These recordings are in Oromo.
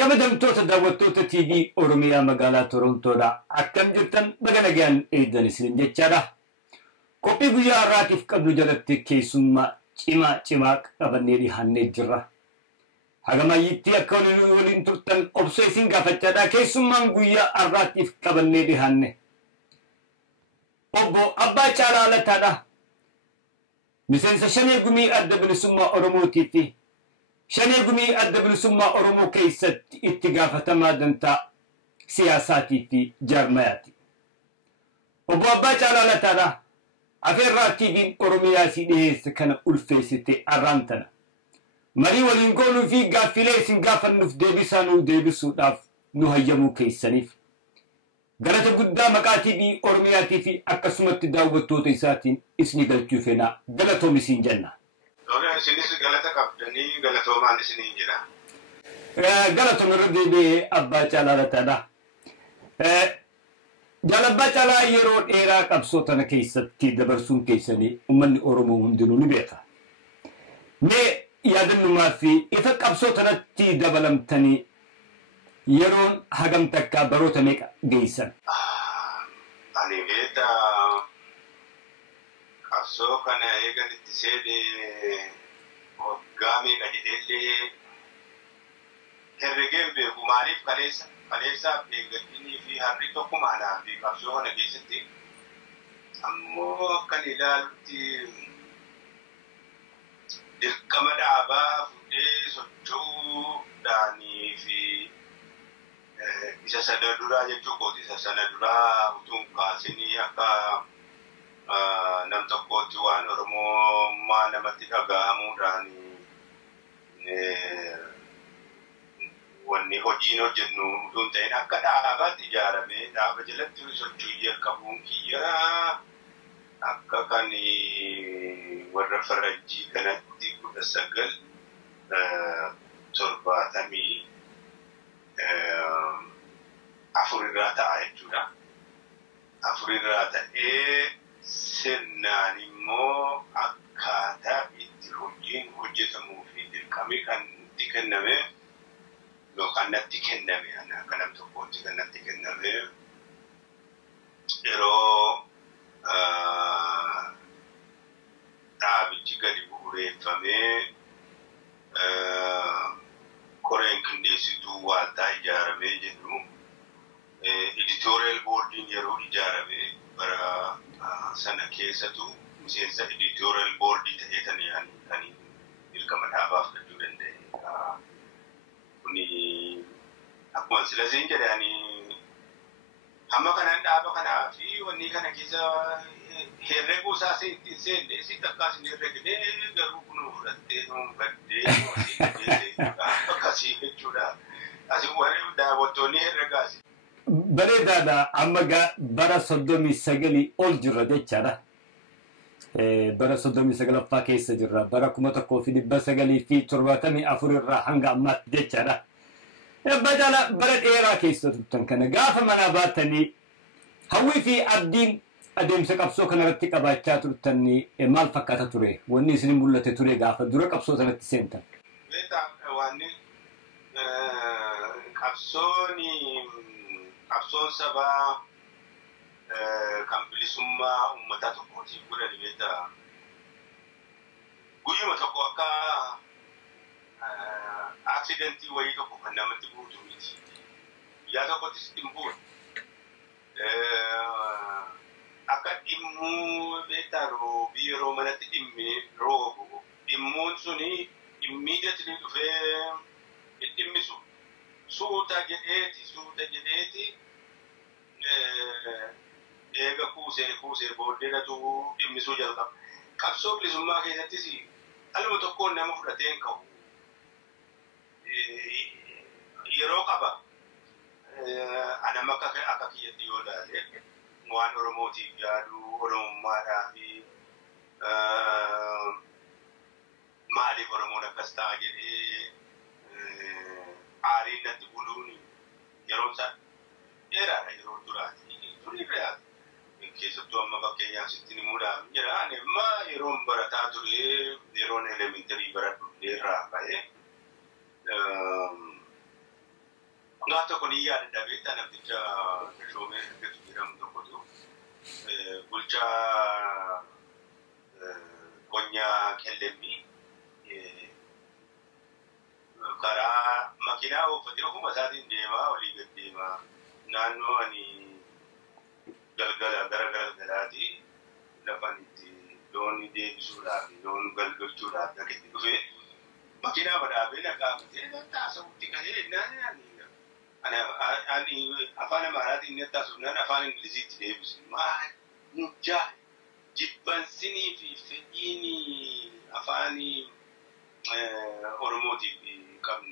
Kabajamtoota daawwattoota TV Oromiyaa magaalaa Torontoodaa akkam jirtan baga nagaan eegdan isin jechaadha. Qophii guyyaa har'aatiif qabnu jalatti keessummaa cimaa qabannee dhiyaannee jirra. Hagamayyitti akka waliin turtan obsoo isin gaafachaadha. Keessummaan guyyaa har'aatiif qabannee dhiyaanne obbo Abbaa Caalaa Lataadha. Miseensa Shanee Gumii Adda Bilisummaa Oromootii fi Shanee Gumii Adda Bilisummaa Oromoo keessatti itti gaafatamaa dantaa siyaasaatii fi jaarmayaati. Obbo Abbaa Caalaa Lataadha. Afeerraa TV'n Oromiyaa si dhiyeesse kana ulfeessite arraantana. Marii waliin goonuu fi gaaffilee isin gaafannuuf deebisuudhaaf nu hayyamuu keessaniif. Galata guddaa maqaa TV Oromiyaatii fi akkasumatti daawwattoota isaatiin isin galchuu feenaa galatoom isin jenna. Isinis galata qabdanii galatoomaan isiniin jira. Galatoom irra deebi'ee Abbaa Caalaa Lataadha. Abbaa Caalaa yeroo dheeraa qabsoo tana keessatti dabarsuun keessanii uummanni Oromoo hundinuu ni beeka. Mee yaadannummaa fi ifa qabsoo tanatti dabalamtanii yeroon hagam takkaa baroota meeqa geessan? Ani beekta qabsoo kana eegan itti seene waggaa meeqa jedheellee herregeen beeku maaliif kaleessaaf eeggatanii fi harri tokkuma anaa fi qabsoo kana keessatti ammoo akkan ilaalutti dirqama dhaabaa fuudhee socho'uudhaanii fi isa sana duraa jechuu kooti. Isa sana duraa utuun kaasinii akka nam tokkootti waan Oromummaa namatti dhaga'amuudhaan wanni hojiin hojjennu utuun ta'in akka dhaabaatti ijaaramee dhaaba jalatti sochii jalqabuun kiyya akka kan warra Farajjii kanatti 1970 afurirraa ta'a jechuudha. Afurirraa ta'ee sirnaan immoo akkaataa itti hojiin hojjetamuu fi dirqamii kan itti kenname yookaan natti kenname akka nam tokkootti kan natti kenname yeroo dhaabichi gadi bu'uureeffamee koreen qindeessituu waaltaa ijaaramee jedhu editorial boardiin yeroo ijaaramee bara sana keessatu miseensa editorial boardii ta'ee kan dirqama dhaabaaf kennuu danda'e. Kuni akkuma sila siin jedhanii hamma kanaan dhaaba kanaa fi wanni kana keessa herreguu isaa seenne si takkaas hin herregne garuu kun fudhattee nuun gaddee akkasii jechuudha. Asiin warri daawwattoonni herregaasi. Bareedaadha. Amma bara 39 ol jirra jechaadha. Bara 39ffaa keessa jirra. Bara 1974 irraa hanga ammaatti jechaadha. Abbaa Caalaa bara dheeraa keessa turtan kana gaafa manaa baatanii hawwii fi abdiin adeemsa qabsoo kanarratti qabaachaa turtanii maal fakkaata ture? Wanni isin mul'ate ture gaafa dura qabsoo sanatti seentan? Qabsoon sabaa kan bilisummaa uummataa tokkootiif godhan beektaa guyyuma tokko akka aksidentii wayii tokko kan namatti buutu miti. Guyyaa tokkottis dhimbuun akka dhimmuu beektaa roobii yeroo manatti dhimmee roobu dhimmuun suni immediately dhufee hin dhimmisu. Suuta jedheeti eega kuusee booddeedhatu dhimmisuu jalqaba. Qabsoo bilisummaa keessattis aluma tokkoon nama fudhatee hin ka'u. Yeroo qaba. Anam akka kiyyatti yoo ilaale waan Oromootiif yaadu Oromummaadhaa fi maaliif Oromoon akkas ta'a jedhee aariin natti buluun yeroon isaa dheeraadha. Yeroo duraati turirraa keessattuu amma fakkeenyaaf sitti himuudhaaf jira. Ani amma yeroon barataa ture yeroon elementarii baradhu irraa ka'ee تكوني على الدبيت أنا بتجا نشومه كتيرم تقولوا بولجا كونيا كلمي كرا ماكينا وفتيهم مسادين ديما ولي ديما نانو أني galgalati lafanti don de sura don galgal sura da ke dufe makina bada bela ka te ta so tikale na ni ana ani afana marati ne ta sunna afana ingilizi de ma nujja jibban sini fi fini afani oromoti kam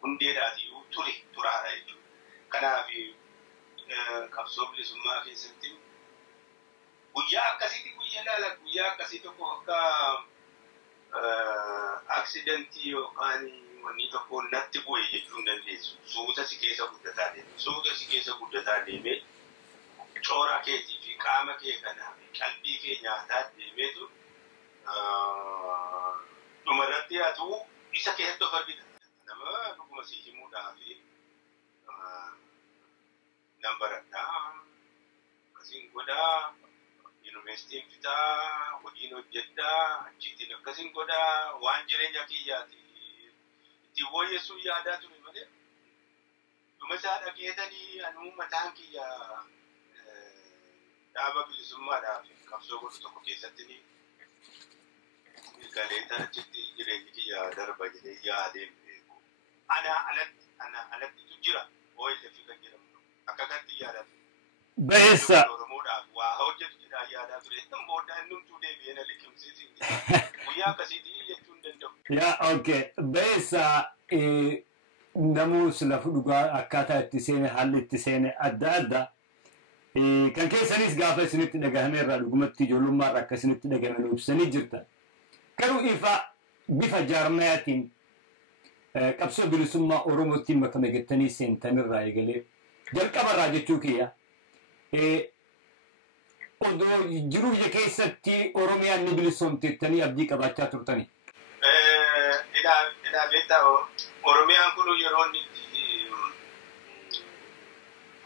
kunde da ti turi turara itu kana fi kapsob li summa fi sentim buya kasiti buya la buya kasito ko ka accidenti o ani wani to ko natti boye yitunda le suuta sikesa guddata de me chora ke ti fi kama ke kana kalbi ke nyaata de me to tumarati atu isa ke to farbita nama ko masihi muda fi number na kasing goda university kita wajino jedda jitina kasing goda wanjire nyaki yati ti woye su yada tu mane dumasa da ke tani anu matanki ya daba bil summa da kafso go to ko ke satini kale ta jitti jire ki ya darba jire ya de ana alat tujira woye da fika jira بيسا يا اوكي بيسا ناموس لفدوغا اكاتا اتسيني حل اتسيني ادا ادا كان كيسانيس غافا سنت دغامي را دغمتي جولو ما راك سنت دغامي لو سني جرتا كانوا ايفا بيفا جارماتين كبسو بلسما اوروموتي مكمغتني سنتن رايغلي jalqaba irraa jechuu kiyya odoo jiruu biyya keessatti oromiyaan ni bilisoomteettanii abdii qabaachaa turtanii. Ilaa beektaa oromiyaan kun yeroo inni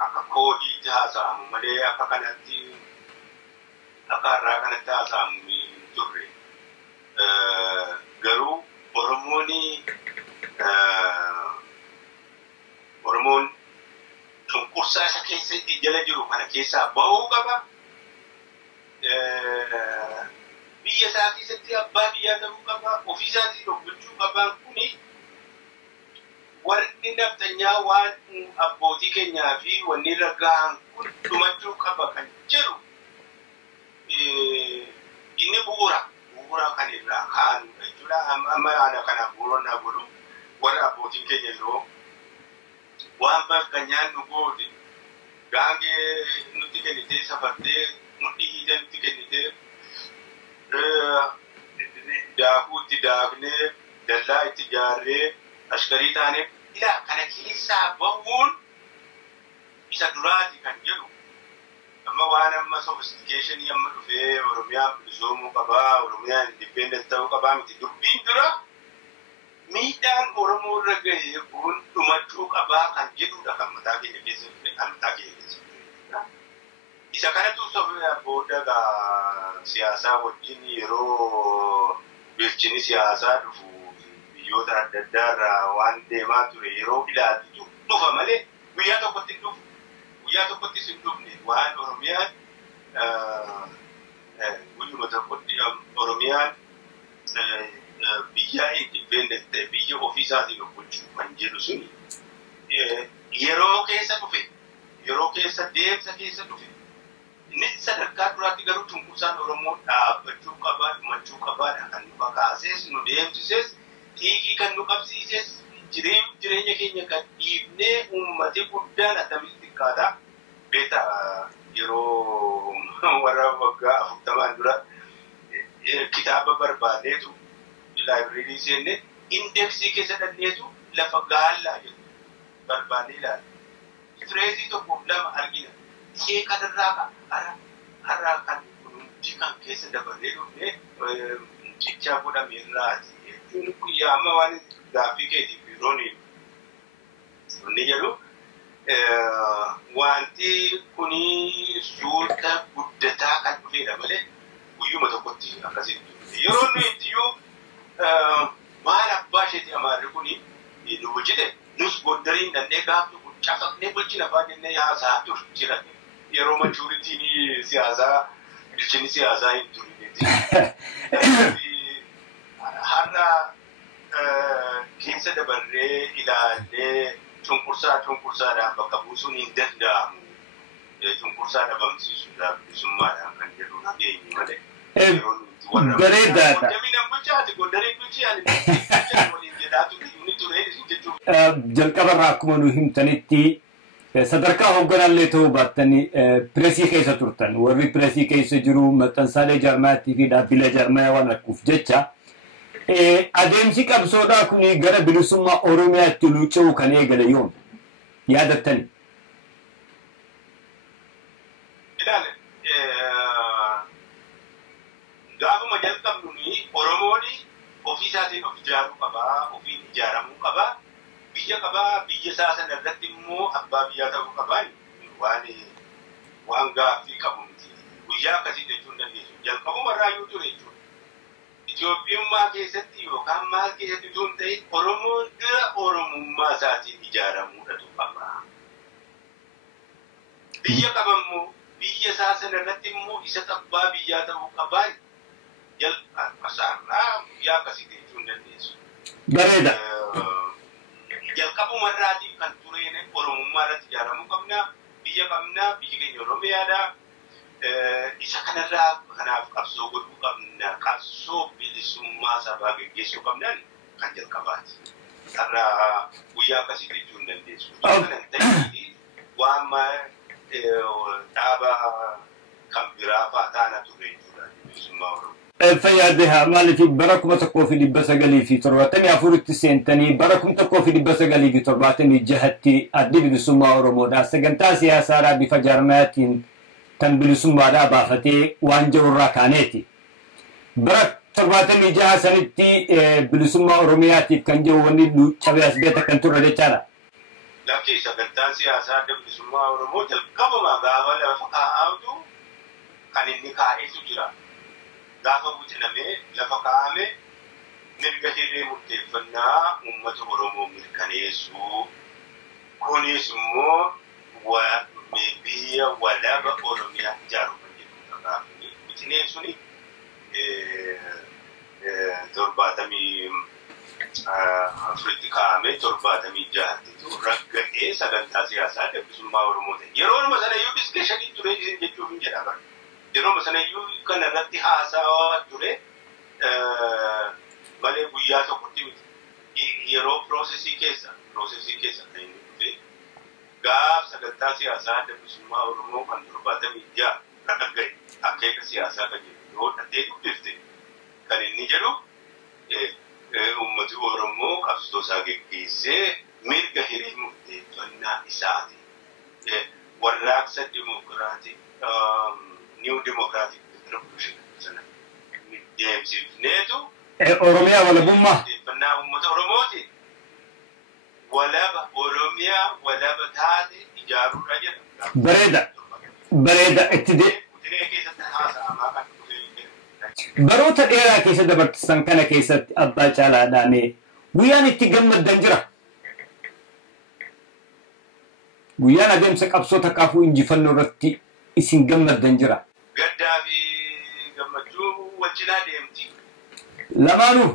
akka koodiitti haasa'amu malee akka kanatti akka irraa kanatti haasa'amu hin turre. Garuu Oromoon cunqursaa isa keessatti jala jiru kana keessaa bahuu qaba. Biyya isaa keessatti abbaa biyyaa ta'uu qaba. Ofii isaatii dubbachuu qabaan kuni warri naftanyaa waan abbootii keenyaa fi wanni ragaan kun dhumachuu qaba kan jedhu inni bu'uura kan irraa kaa'an jechuudha. Amma haala kanaaf bu'uurannaa godhu warra abbootiin keenya yeroo waan bakka nyaannu goote gaangee nutti kennitee safartee mudhii hiita nutti kennitee daakuu itti daaknee dallaa itti ijaarree ashkarii taanee ilaa kana keessaa bahuun isa duraati kan jedhu amma waan amma sophisticationii amma dhufee oromiyaan bilisoomuu qabaa oromiyaan independent ta'uu qabaa miti dubbiin dura miidhaan oromoo irra ga'e kun dhumachuu qabaa kan jedhudha kan mataa keenya keessatti isa kanatu booda siyaasaa wajjin yeroo bilchini siyaasaa dhufu biyyoota adda addaa irraa waan deemaa ture yeroo ilaaltu dhufa malee guyyaa tokkotti hin dhufne waan oromiyaan guyyuma tokkotti oromiyaan biyya independent biyya ofiisaatiin bulchuu kan jedhu suni yeroo keessa deemsa keessa dhufe inni sadarkaa duraatti garuu cunqursaan Oromoo dhaabbachuu qabaa dhumachuu qabaadha kan nu kakaases nu deemsises xiiqii kan nu qabsiises jireenya keenya kan dhiibnee uummati guddaan akkamitti xiqqaadha beeta yeroo warra waggaa 40 dura kitaaba barbaadeetu laayibireerii seenne indeksii keessa dhanneetu lafa gaallaa jedhu barbaadee ilaala. Fireezii tokko lama argina. Ishee kanarraa har'aa kan kunuunsi kan keessa dabaree dhufee jechaa godhameerraati. Jechuun guyyaa amma waan gaaffii keetiif yeroon inni jedhu wanti kuni suuta guddataa kan dhufedha malee guyyuma tokkotti akkasitti yeroo nuyi ittiyuu maal abbaa isheeti amaarri kuni nu hojjete nus gondariin dandee gaaftu caqaqnee bulchina afaan jennee haasaa ture jira yeroo machuuritiin siyaasaa bilchinni siyaasaa hin turre har'a keessa dabarree ilaallee cunqursaadhaan bakka buusuun hin danda'amu. Cunqursaa dhabamsiisuudhaaf bilisummaadhaan kan jedhu nageenyi malee. Bareedaadha. Jalqabarraa akkuma nu himtanitti sadarkaa hoogganaallee ta'uu baattanii pireesii keessa turtan. Warri pireesii keessa jiru maxxansaalee jaarmaatii fi dhaabbilee jaarmaa waan rakkuuf jecha. Adeemsi qabsoodhaa kun gara bilisummaa Oromiyaatti luuca'uu kan eegale yoom yaadattani? Gaafuma jalqabnuuni Oromoon ofii isaatiin of ijaaruu qabaa, ofiin ijaaramuu qabaa, biyya qabaa, biyya isaa sana irratti immoo abbaa biyyaa ta'uu qabaa waan gaaffii qabu miti. Guyyaa akkasii jechuun dandeessu. Jalqabuma irraayyuu ture jechuudha. Itoophiyummaa keessatti yookaan maal keessatti osoo hin ta'in Oromoon gara Oromummaa isaatiin ijaaramuudhatu qaba. Biyya qabammoo biyya isaa sana irratti immoo isa abbaa biyyaa ta'uu qabaa. Jalqabaarraa guyyaa akkasii jechuun dandeessu. Bareeda. Jalqabuma irraatii kan tureen Oromummaa irratti ijaaramuu qabna. Biyya qabna, biyyi keenya Oromiyaadha. Isa kanarraa kanaaf qabsoo godhuu qabna. Qabsoo bilisummaa sabaa gaggeessuu qabnaan kan jalqabaati. Har'a guyyaa akkasii jechuun dandeessu. Kanan ta'ee waan dhaaba kan biraa fa'aa taana ture jechuudha bilisummaa Oromoo. Fayyaadehaa maaliif bara 1974tti seentanii bara 1976tti addi bilisummaa Oromoodhaa sagantaa siyaasaa bifa jaarmayaatiin kan bilisummaadhaa baafatee waan jirurraa kaaneeti. Bara 76 sanitti bilisummaa Oromiyaatiif kan jiru wanni cabee as beeta kan turre jechaadha. Lakki sagantaan siyaasaa adda bilisummaa Oromoo jalqabuma gaafa lafa kaa'amtu kan inni kaa'etu jira. Gaafa guutinamee lafa kaa'ame mirga hiree murteeffannaa uummata Oromoo mirkaneessuu kunis immoo biyya walaba Oromiyaa ijaaruu kan jedhudha. Gaafni guutinee suni 74tti kaa'ame 76tti ragga'ee sagantaa siyaasaa adda bilisummaa Oromoo ta'e. Yeroo sana iyyuu diskeshanii ture jechuuf hin jedhama. Yeroo sana iyyuu kan irratti haasawaa ture malee guyyaa tokkotti miti. Yeroo piroosesii keessa kan inni dhufe gaaf sagantaa siyaasaa adda bilisummaa Oromoo kan 76 ragga'e akeeka siyaasaa kan jedhu yoo dhattee dubbifte kan inni jedhu uummati Oromoo qabsoo isaa geggeessee mirga hiree murteeffannaa isaati. Warraaqsa dimokiraatii New Democratic Revolution sana deemsifneetu Oromiyaa walabummaa murteeffannaa uummata Oromooti. Walaba Oromiyaa walaba taate ijaaruudha jedhama. Bareeda itti baroota dheeraa keessa dabarsan kana keessatti abbaa caalaadhaan guyyaan itti gammaddan jira. Guyyaan adeemsa qabsoo takkaafuu injifannoo irratti isin gammaddan jira. Gaddaa fi gammachuu wajjinaa deemti. Lamaanuu.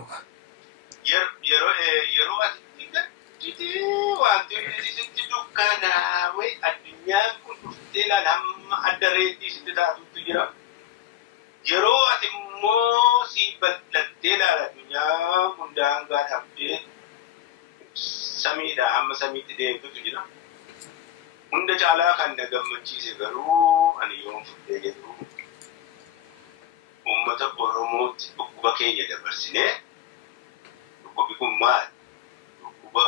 Yeroo ati gadditee wanti sitti dukkanaawee addunyaan kun dhuftee ilaala hamma adda reetii sitti taatutti jira. Yeroo ati immoo si bal'attee ilaala addunyaan kun daangaa dhabdee samiidhaa hamma samiitti deemtutu jira. Hunda caalaa kan na gammachiise garuu ani yoon fudhee jedhu uummata Oromootti dhukkuba keenya dabarsinee dhukkubi kun maali? Dhukkuba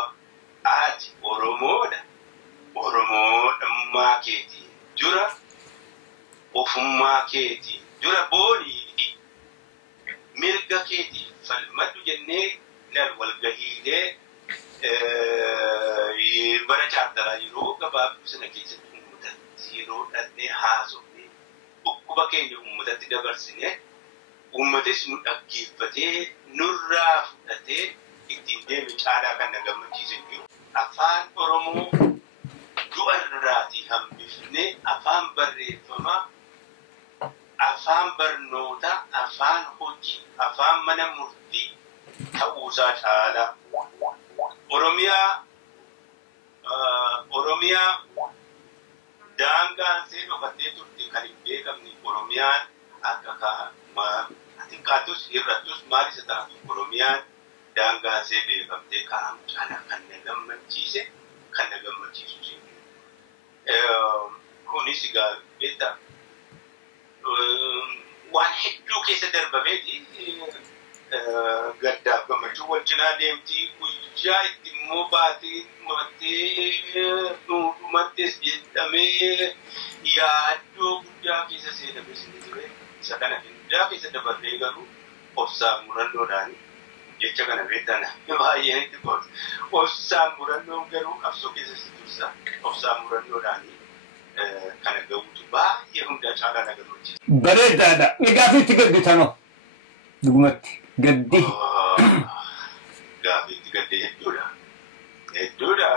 ati Oromoodha. Oromoodhammaa keetii dura ofummaa keetii dura boonii mirga keetii falmadhu jennee ilal walgahiilee bara chaartaraa yeroo gabaabduu sana keessatti uummatatti yeroo dhallee haasofne dhukkuba keenya uummatatti dabarsine uummatis nu dhaggeeffatee nurraa fudhatee ittiin deeme caalaa kan na gammachiise jiru. Afaan Oromoo du'a irraatii hambifnee afaan barreeffamaa, afaan barnootaa, afaan hojii, afaan mana murtii ta'uusaa caalaa. Oromiyaa daangaan see dhokattee turte kan hin beekamne Oromiyaan akka xiqqaattus hir'attus maal isa taatu Oromiyaan daangaan see beekamtee kaa'amu caalaa kan na gammachiise kan na gammachiisu. Kunis egaa beektaa waan hedduu keessa darbameeti gaddaaf gammachuu wal cinaa deemtii guyyaa itti immoo baatee dhumattees jedhamee yaaddoo guddaa keessa seenamee sinni ture. Isa kana guddaa keessa dabarree garuu obsaan murannoodhaan jecha kana beektan baay'ee itti qoota. Obsaan murannoon garuu qabsoo keessa si tursa. Obsaan murannoodhaan kana ga'uutu baay'ee hundaa caalaa na gammachiisa. Bareedaadha. Egaa itti gadditanoo dhugumatti. Gaddi. Gaaffii itti gadde hedduudha. Hedduudha.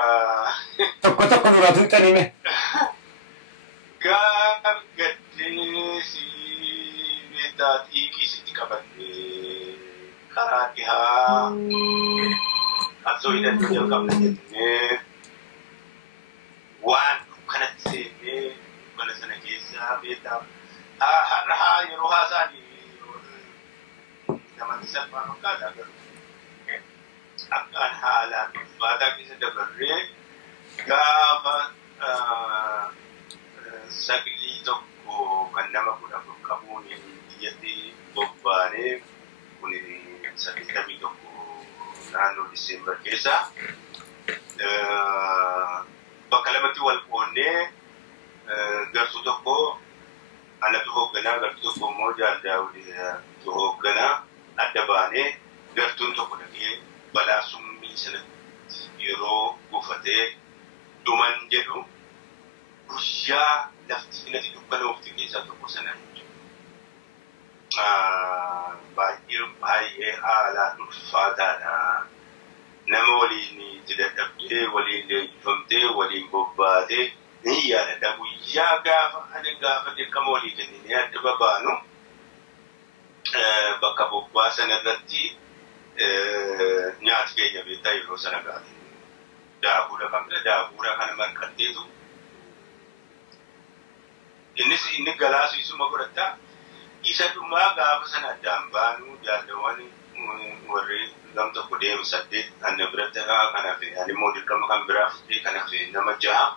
Tokko nuraatu hixanime. Gaaffii gaddee si beektaa xiiqii sitti qabatte karaa dhihaa qabsoo hidhannoo jalqabna jennee waan kanatti seennee mana sana keessaa beektaa har'a yeroo haasa'anii namatti salphaan fakkaata garuu akkaan haalaan ulfaataa keessa dabarree gaafa sagalee tokko kan nama 14 qabuun biyyatti bobbaanee kun 81 naannoo Diseembar keessa bakka lamatti wal qoonnee gartuu tokko anatu hoogganaa gartuu tokko immoo Jaaldaawud hoogganaa adda baanee gartuun tokko dhaqee balaa summii sanatti yeroo buufatee dhuman jedhu guyyaa lafti natti dukkanoofti keessaa tokko sana baay'ee haalaan ulfaataadha. Nama waliin itti dadhabdee, waliin leenjifamtee, waliin bobbaatee ni yaadadha. Guyyaa gaafa dirqama walii kennine adda babaanu bakka bobbaa sana irratti nyaati keenya beektaa yeroo sana gaafate. Daabuudha kana marqatteetu. Inni galaasu isuma godhataa. Isa dhumaa gaafa sana addaan baanu jaalawwan warri gam tokko deemu 8 anna biratti kanaaf ani immoo dirqama kan biraa fudhee kanaaf nama 6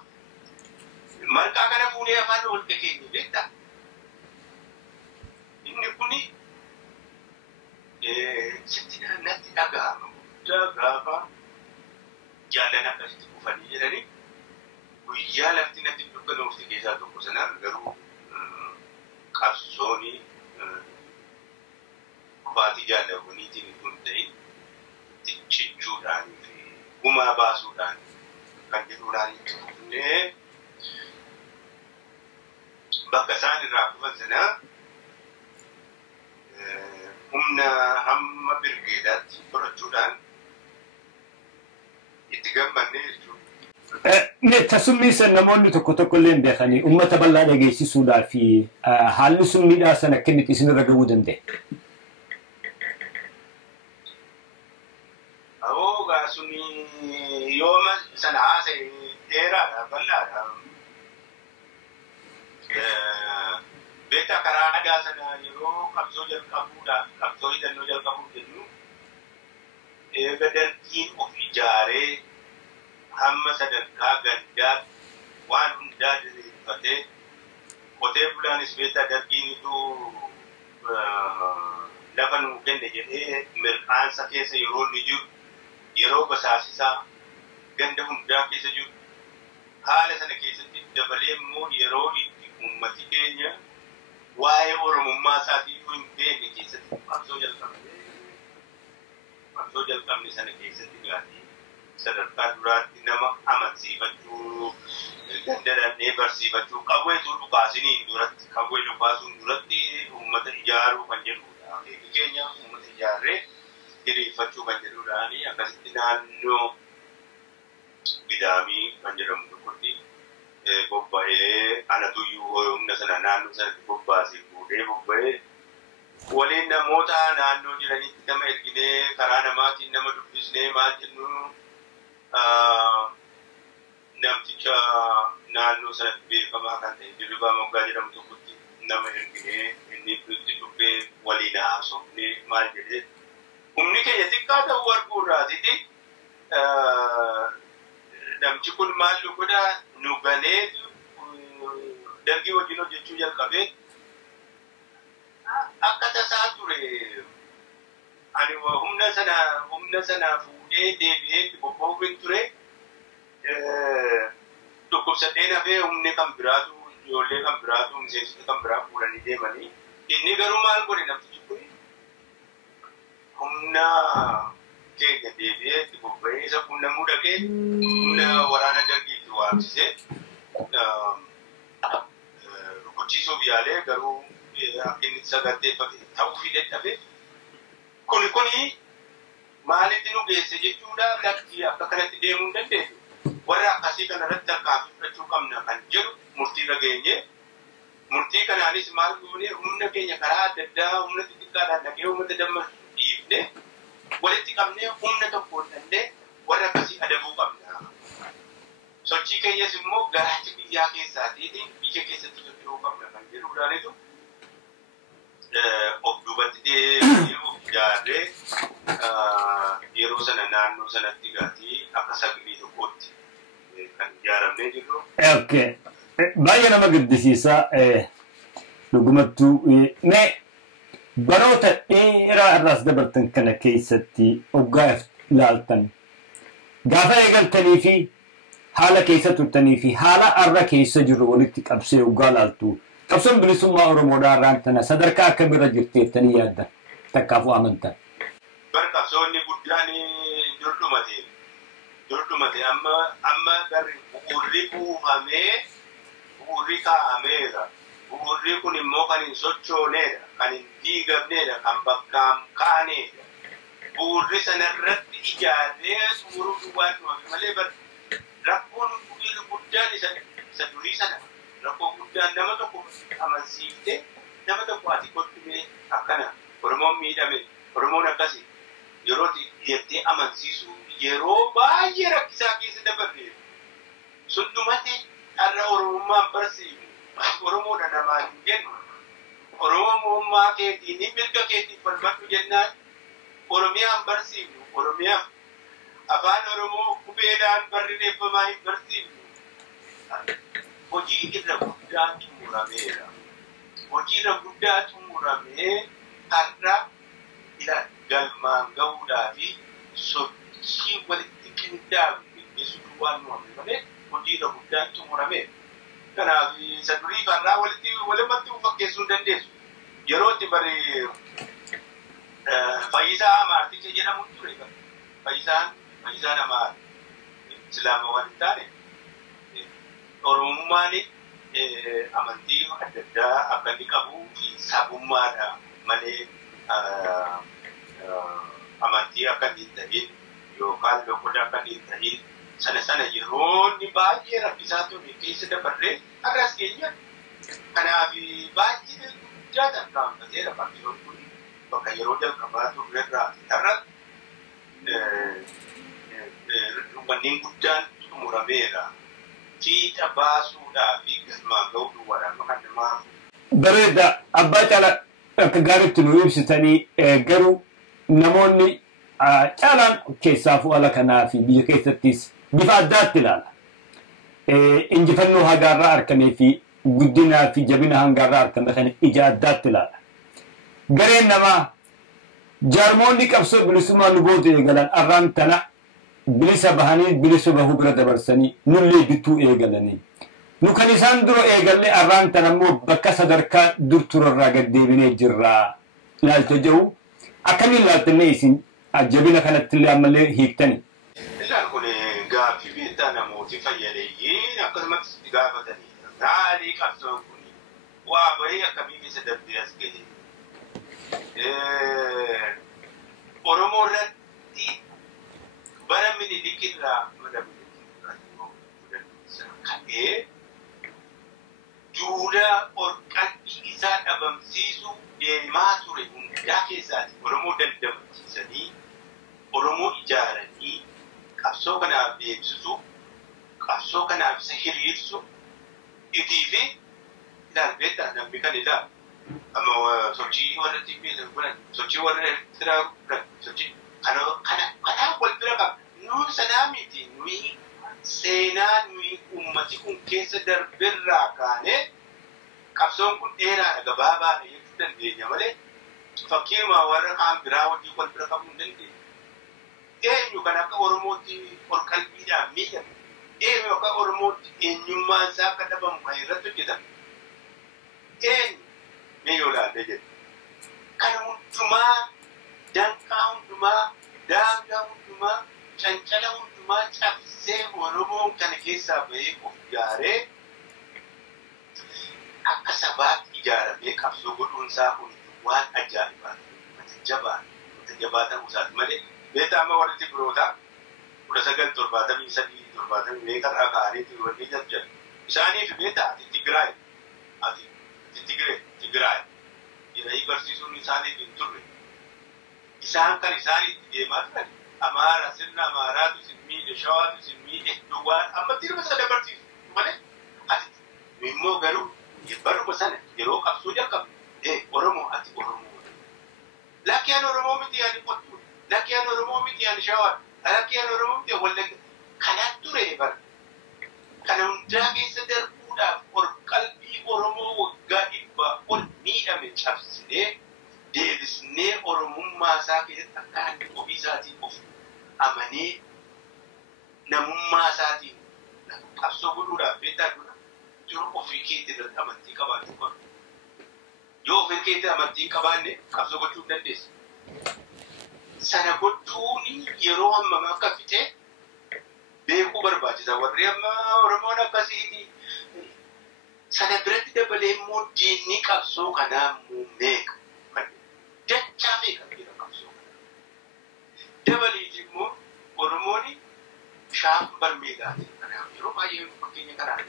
marqaa kana fuunee afaan ol keenya beektaa. Inni kuni sitti natti dhaga'ama guddaa gaafa jaallan akkasitti kufanii jedhanii guyyaa lafti natti dukkanoofte keessaa tokko sana garuu qabsoonii kufaatii jaalawwaniitiin kun ta'in cichuudhaan fi gumaa baasuudhaan kan jedhuudhaan illee bakka isaan irraa kufan sana humna hamma birgeedaatti fudhachuudhaan itti gammannee jechuudha. Tasumii san namoonni tokko illee beekanii uummata bal'aa dhageessisuudhaa fi haalli summiidhaa sana akka inni isinirra gahuu danda'e. Suni yooma sana haasa'e dheeraadha bal'aadha. Beektaa karaa aadaa sana yeroo qabsoo jalqabuudhaaf qabsoo hidhannoo jalqabuuf jennu eega dargiin of ijaaree hamma sadarkaa gandaa waan hundaa diriirfatee qotee bulaanis beektaa dargiinitu lafa nuu kenne jedhee mirqaansa keessa yeroo inni jiru yeroo basaasisaa ganda hundaa keessa jiru haala sana keessatti dabalee immoo yeroo itti uummati keenya waa'ee oromummaa isaatii hin beekne keessatti qabsoo jalqabne sana keessatti gaafii sadarkaa duraatti nama amansiifachuu danda'anii barsiifachuu qawwee dhukaasiniin duratti qawwee dhukaasuun duratti uummata ijaaruu kan jedhudha. Akeeki keenya uummata ijaarree hiriirfachuu kan jedhudhaani akkasitti naannoo Gidaamii kan jedhamu tokkotti bobba'ee anatuyyuu humna sana naannoo sanatti bobbaasee fuudhee bobba'ee waliin namoota naannoo jiranitti nama erginee karaa namaatiin nama dubbisnee maal jennu namticha naannoo sanatti beekamaa kan ta'e Dirribaa Moggaa jedhamu tokkotti nama erginee inni dubbee waliin haasofnee maal jedhee humni keenya xiqqaa ta'uu arguurraatiti namchi kun maal godha nu galee dargii wajjin hojjechuu jalqabee akka tasaa ture ani humna sana fuudhee deebi'ee bobba'uun ture dhukkubsadhee hafee humni kan biraatu ijoollee kan biraatu miseensota kan biraa fuudhanii deemanii inni garuu maal godhe namtichi kun humna keenya deebi'ee bobba'ee isa qunnamuu dhaqee humna waraana dargiitti waamsisee rukuchiisuuf yaalee garuu akka inni saganteeffate ta'uu dadhabe kuni maalitti nu geesse jechuudha lakki akka kanatti deemuu hin dandeenyu warra akkasii kanarratti harkaan fudhachuu qabna kan jedhu murtii dhageenye murtii kanaanis maal goone humna keenya karaa adda addaa humna xixiqqaadhaan dhaqee uummata dammaqsu dhiifne walitti qabnee humna tokkoon dandee warra akkasii adabuu qabna. Sochii keenyas immoo garaacha biyyaa keessaatiin biyya keessatti socho'uu qabna kan jedhuudhaanitu of duubatti deebi'ee of ijaarree yeroo sana naannoo sanatti gaatii akka sagalee tokkootti kan ijaaramnee jirru. Okay. Baay'ee nama gaddisiisa dhugumattuu mee baroota dheeraa irraas dabartan kana keessatti hoggaa ilaaltan gaafa eegaltanii fi haala keessa turtanii fi haala arra keessa jirru walitti qabsee hoggaa ilaaltu qabsoon bilisummaa Oromoodhaa irraan tana sadarkaa akkamirra jirteettanii yaadda takkaafuu amantan. Bar qabsoonni guddaan durdumate amma garri bu'uurri buufamee bu'uurri kaa'ameera. Bu'uurri kun immoo kan hin sochooneedha, kan hin diigamneedha, kan bakkaan kaaneedha. Bu'uurri sanarratti ijaarree xumuruu duwwaan nuuf malee rakkoon guddaan isa durii sana rakkoo guddaan nama tokko amansiiftee nama tokko ati godhumee akkana Oromoon miidhame Oromoon akkasii yeroo dhiyettee amansiisuu yeroo baay'ee rakkisaa keessa dabarre sundumate har'a Oromummaan barsiifnu Oromoodha namaan hin jennu Oromummaa keetiin mirga keetiin falmadhu jennaan Oromiyaan barsiifnu Oromiyaan afaan Oromoo qubeedhaan barreeffamaa hin barsiifnu hojii irra guddaa xumurameera. Hojii irra guddaa xumuramee har'a galmaan gahuudhaa fi sochii walitti qindaa'e ibsutu waan nu hame malee hojii irra guddaa xumurameera. Kanaaf isa durii kanarraa walumatti fakkeessuu hin dandeessu. Yeroo itti bari Fayyisaa Amaarticha jedhamu ture. Fayyisaan Amaar Islaama waan hin taane Oromummaan amantii adda addaa akka inni qabuu fi sabummaadha malee amantii akka hin ta'in yookaan loqoda akka hin ta'in sana yeroo inni baay'ee rakkisaa ture keessa dabarree har'as keenya kanaaf baay'ee guddaa tarkaanfateera qabsoon kun bakka yeroo jalqabaa turrerraa har'a wanneen guddaan xumurameera. Fiixa baasuudhaa fi galmaan gahuu duwwaadhaan maqaan namaa. Bareeda abbaa caalaa akka gaariitti nu ibsitanii garuu namoonni caalaan keessaafuu ala kanaa fi biyya keessattis bifa addaatti ilaala. Injifannoo hagaarraa argamee fi guddinaa fi jabina hangaarraa argame kan ija addaatti ilaala. Gareen namaa jaarmoonni qabsoo bilisummaa luboota eegalan arraan tana bilisa bahanii bilisa bahuu bira dabarsanii nullee bituu eegalanii nu kan isaan dura eegalle arraan tan ammoo bakka sadarkaa dur turarraa gad deebinee jirraa ilaalcha jiru akkamiin ilaaltannee isin jabina kanatti illee ammallee hiiktani. Ilaan kun Gaaffii beektaa namooti fayyadayyeen akkasumas itti gaafatanii gaarii qabsoon kun waa bahee akkamii keessa darbee as gahe. Oromoo irratti bara Minilikirraa mana Minilikirraa ka'ee duula qalbii isaa dhabamsiisu deemaa ture hundaa keessaati. Oromoo dandamachiisanii Oromoo ijaaranii qabsoo kanaaf beeksisu, qabsoo kanaaf isa hiriirsu, itii fi ilaalbeettaa namni kan ilaalu. Amma sochii warra TPLF godhan, sochii warra Eertiraa godhan, sochii kanaan wal bira qaba. Nuun sanaa miti nuyi seenaa nuyi uummati kun keessa darbirraa kaanee qabsoon kun dheeraadha gabaabaadha jechuu dandeenya malee fakkiima warra kaan biraa wajjin wal bira qabuu hin dandeenye. Eenyu kan akka Oromootti ol qalbiidhaan miidhame, eenyu akka Oromootti eenyummaan isaa akka dhabamu kan irratti hojjetame, eenyu mee yoo ilaalle jedhu. Kana hundumaa, danqaa hundumaa, daangaa hundumaa, cancala hundumaa cabsee Oromoon kana keessaa bahee of ijaaree akka sabaatti ijaaramee qabsoo godhuunsaa kun waan ajaa'ibaa mata jabaa ta'uu isaati malee. Beektaa amma warri Tigrootaa 1973 meeqarraa ka'aniiti wanni jajjan. Isaaniif beektaa ati Tigraay jedhanii barsiisuun isaaniif hin turre. Isaan kan isaaniitti deemaa turan Amaara sirna Amaaraatu sin miidhe, Shawaatu sin miidhe, Duwwaan ammatti dhuma sana barsiisu malee ati immoo garuu baruma sana yeroo qabsoo jalqabu Oromoo ati Oromoo. Lakkiyaan Oromoo miti yaani qottu. Lakkiyaan Oromoo miti yaani Shawaa. Lakkiyaan Oromoo miti Wallagga. Kanaan ture bara. Kana hundaa keessa darbuudhaaf qalbii Oromoo waggaa 100 ol miidhame cabsinee deebisnee Oromummaa isaa keessatti akka hanni ofii isaatiin of amanee namummaa isaatiin qabsoo godhuudhaaf beektaa dura jiru ofii keetti irratti amantii qabaachuu qabu. Yoo ofii keetti amantii qabaanne qabsoo gochuu hin dandeessu. Sana gochuun yeroo hammam akka fixe beekuu barbaachisa. Warri amma Oromoon akkasiiti. Sana biratti dabalee immoo diinni qabsoo kanaa meeqa? Dachaa meeqa bira qabsoo kanaa? Dabaleeti immoo Oromoon bishaan barmeelaati. Kanaaf yeroo baay'ee fakkeenya kanaan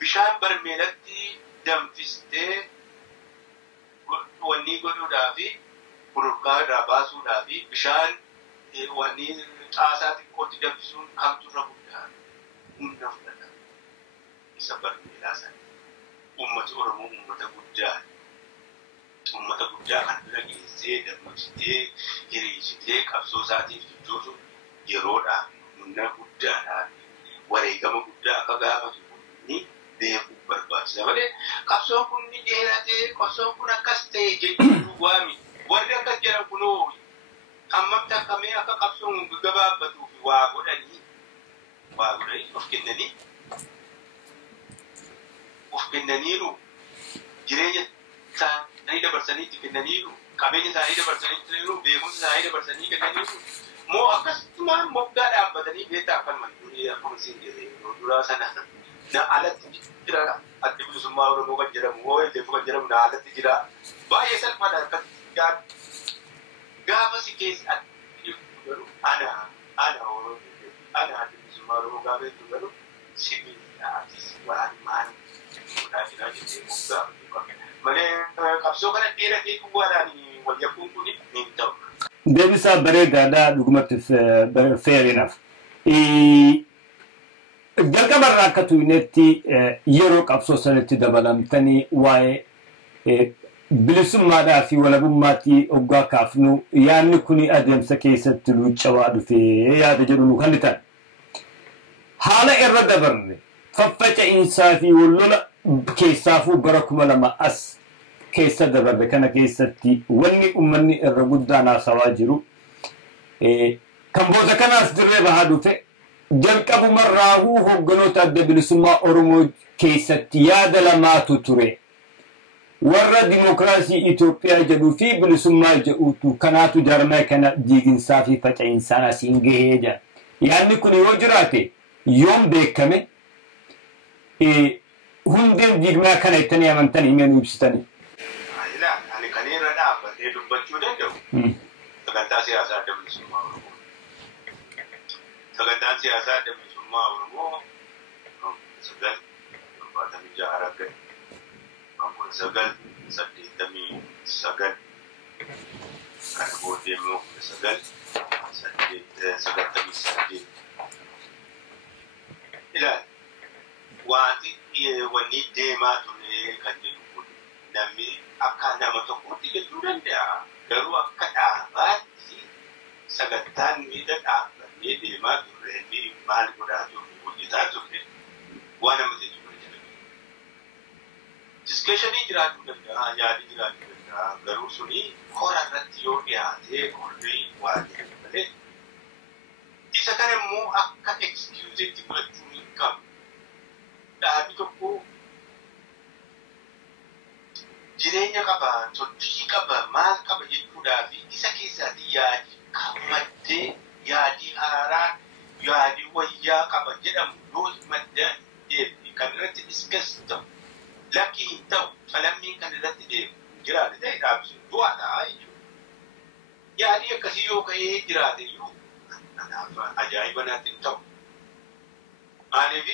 bishaan barmeelatti danfistee wanni godhuudhaa fi burqaa irraa baasuudhaa fi bishaan wanni xaasaa xiqqootti danfisuun kamtu irra guddaa humna fudhata. Isa barmeelaa sana uummati Oromoo uummata guddaa kan bira geessee dammaqsitee hiriirsitee qabsoo isaatiif jijjiiruun yeroodhaan humna guddaadhaan wareegama guddaa akka gaafatu ni beekuu barbaachisa malee qabsoon kun ni dheeratee qabsoon kun akkas ta'e jechuun waami. Warri akkas jedhan kunoo hammamti akkamii akka qabsoon gabaabbatuu fi waa godhanii of kennaniiru jireenya isaanii dabarsanii itti kennaniiru qabeenya isaanii dabarsanii kennaniiru beekumsa isaanii dabarsanii kennaniiru moo akkasumaan moggaa dhaabbatanii beektaa akkanumaan durii akkuma siin jedhee duraa sana na alatti jira adda bilisummaa Oromoo kan jedhamu moo elleefu kan jedhamu na alatti jira baay'ee salphaadha akkatti gaafa si keessa garuu ana adda bilisummaa Oromoo gaafa hedduu garuu sibiilaatis waan maal godhaa jira jettee moggaa malee qabsoo kana dheeratee duwwaadhaan wayyakuun kun hin ta'u. Deebisaa bareedaadhaa dhugumatti fair enough. Jalqabarraa akka tuunetti yeroo qabsoo sanatti dabalamtanii waa'ee bilisummaadhaa fi walabummaatti hoggaa kaafnu yaadni kun adeemsa keessatti luuccawaa dhufee yaada jedhu nu kallitan. Haala irra dabarre faffaca'iinsaa fi wallola keessaafuu bara 2000 as keessa dabarre kana keessatti wanni uummanni irra guddaan haasawaa jiru kan booda kanaas dirree bahaa dhufe jalqabumarraahuu hogganoota adda bilisummaa Oromoo keessatti yaada lamaatu ture. Warra dimokiraasii Itoophiyaa jedhuu fi bilisummaa jedhuutu kanaatu jarmaa kana diiginsaa fi faca'iinsaan asiin gahee jedha. yaadni kun yoo jiraate yoom beekame hundeen diigmaa kana ittanii amantanii himee nu ibsitanii. Ani kan irra dhaabbatee dubbachuu danda'u sagantaa siyaasaa adda bilisummaa Oromoo. Sagantaan siyaasaa adda bilisummaa Oromoo 1976 argate. 1989 kan booddee immoo 1998 ilaali. Wanni deemaa ture kan jedhu kun namni akka nama tokkotti jechuu danda'a. Garuu akka dhaabaatti sagantaan miidha dhaabbannee deemaa turre inni maal godhaa turre hojjetaa turre waan nama jechuudha jedhama. Diskeshinii jiraachuu danda'a, yaadii jiraachuu danda'a. Garuu suni hora irratti yoo dhiyaatee qorrii waan jedhamu malee isa kana immoo akka excuse-itti fudhachuu hin qabu. Dhaabi tokko jireenya qaba, sochii qaba, maal qaba jechuudhaa fi isa keessatti yaadii kan maddee yaadii haaraa, yaadii wayyaa qaba jedhamu yoo madda deebi kan irratti diskas ta'u, lakkii hin ta'u, falammiin kan irratti deebi jiraate ta'e dhaabi sun du'aadhaa jechuudha. Yaadii akkasii yoo ka'ee jiraate iyyuu ajaa'iba naatti hin ta'u. Maaliif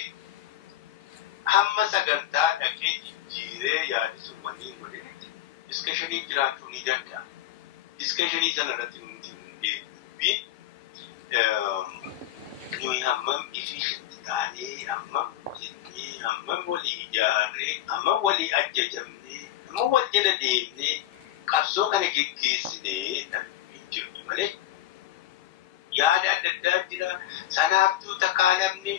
hamma sagantaa dhaqee jijjiiree yaadisuun waliin godhanitti diskeshinii jiraachuu ni danda'a. Diskeshinii sana irratti nuti deebii nuyi hammam efficient taanee hammam jennee hammam walii ijaarree hammam walii ajjajamnee hammam wal jala deemnee qabsoo kana geggeessinee hin jirtu malee yaada adda addaa jira. Sanaaftuu takaalamne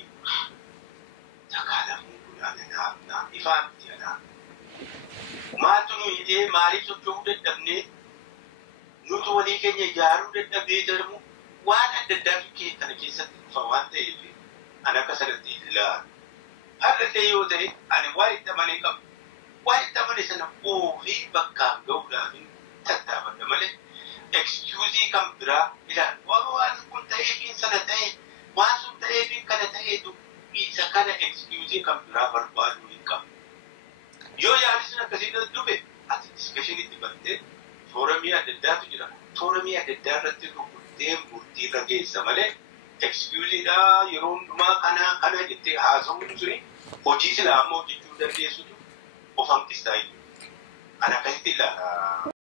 takaalamne ifaan jedhaa. Maaltu nu hidhee maaliif socho'uu dadhabnee nuti walii keenya ijaaruu dadhabnee jedhamu waan adda addaa kana keessatti dhufa waan ta'eef ani akka sanatti ilaalu. Har'allee yoo ta'e ani waan itti amanee qabu. Waan itti amane sana oofii bakkaan ga'uudhaaf tattaafadha malee excuse kan biraa ilaalu. Waan kun ta'eefiin sana ta'e waan sun ta'eefiin kana ta'eetu isa kana excuse kan biraa barbaadu hin qabu. Yoo yaadni sun akkasii dhufe ati diskeshinitti battee tooramii adda addaatu jira. Tooramii adda addaa irratti rukuttee murtii irra geessa malee excuse yeroo hundumaa kana jettee haasa'uun suni hojii silaa ammoo hojjechuu dandeessutu of hanqistaa jechuudha. Ana akkasitti ilaala.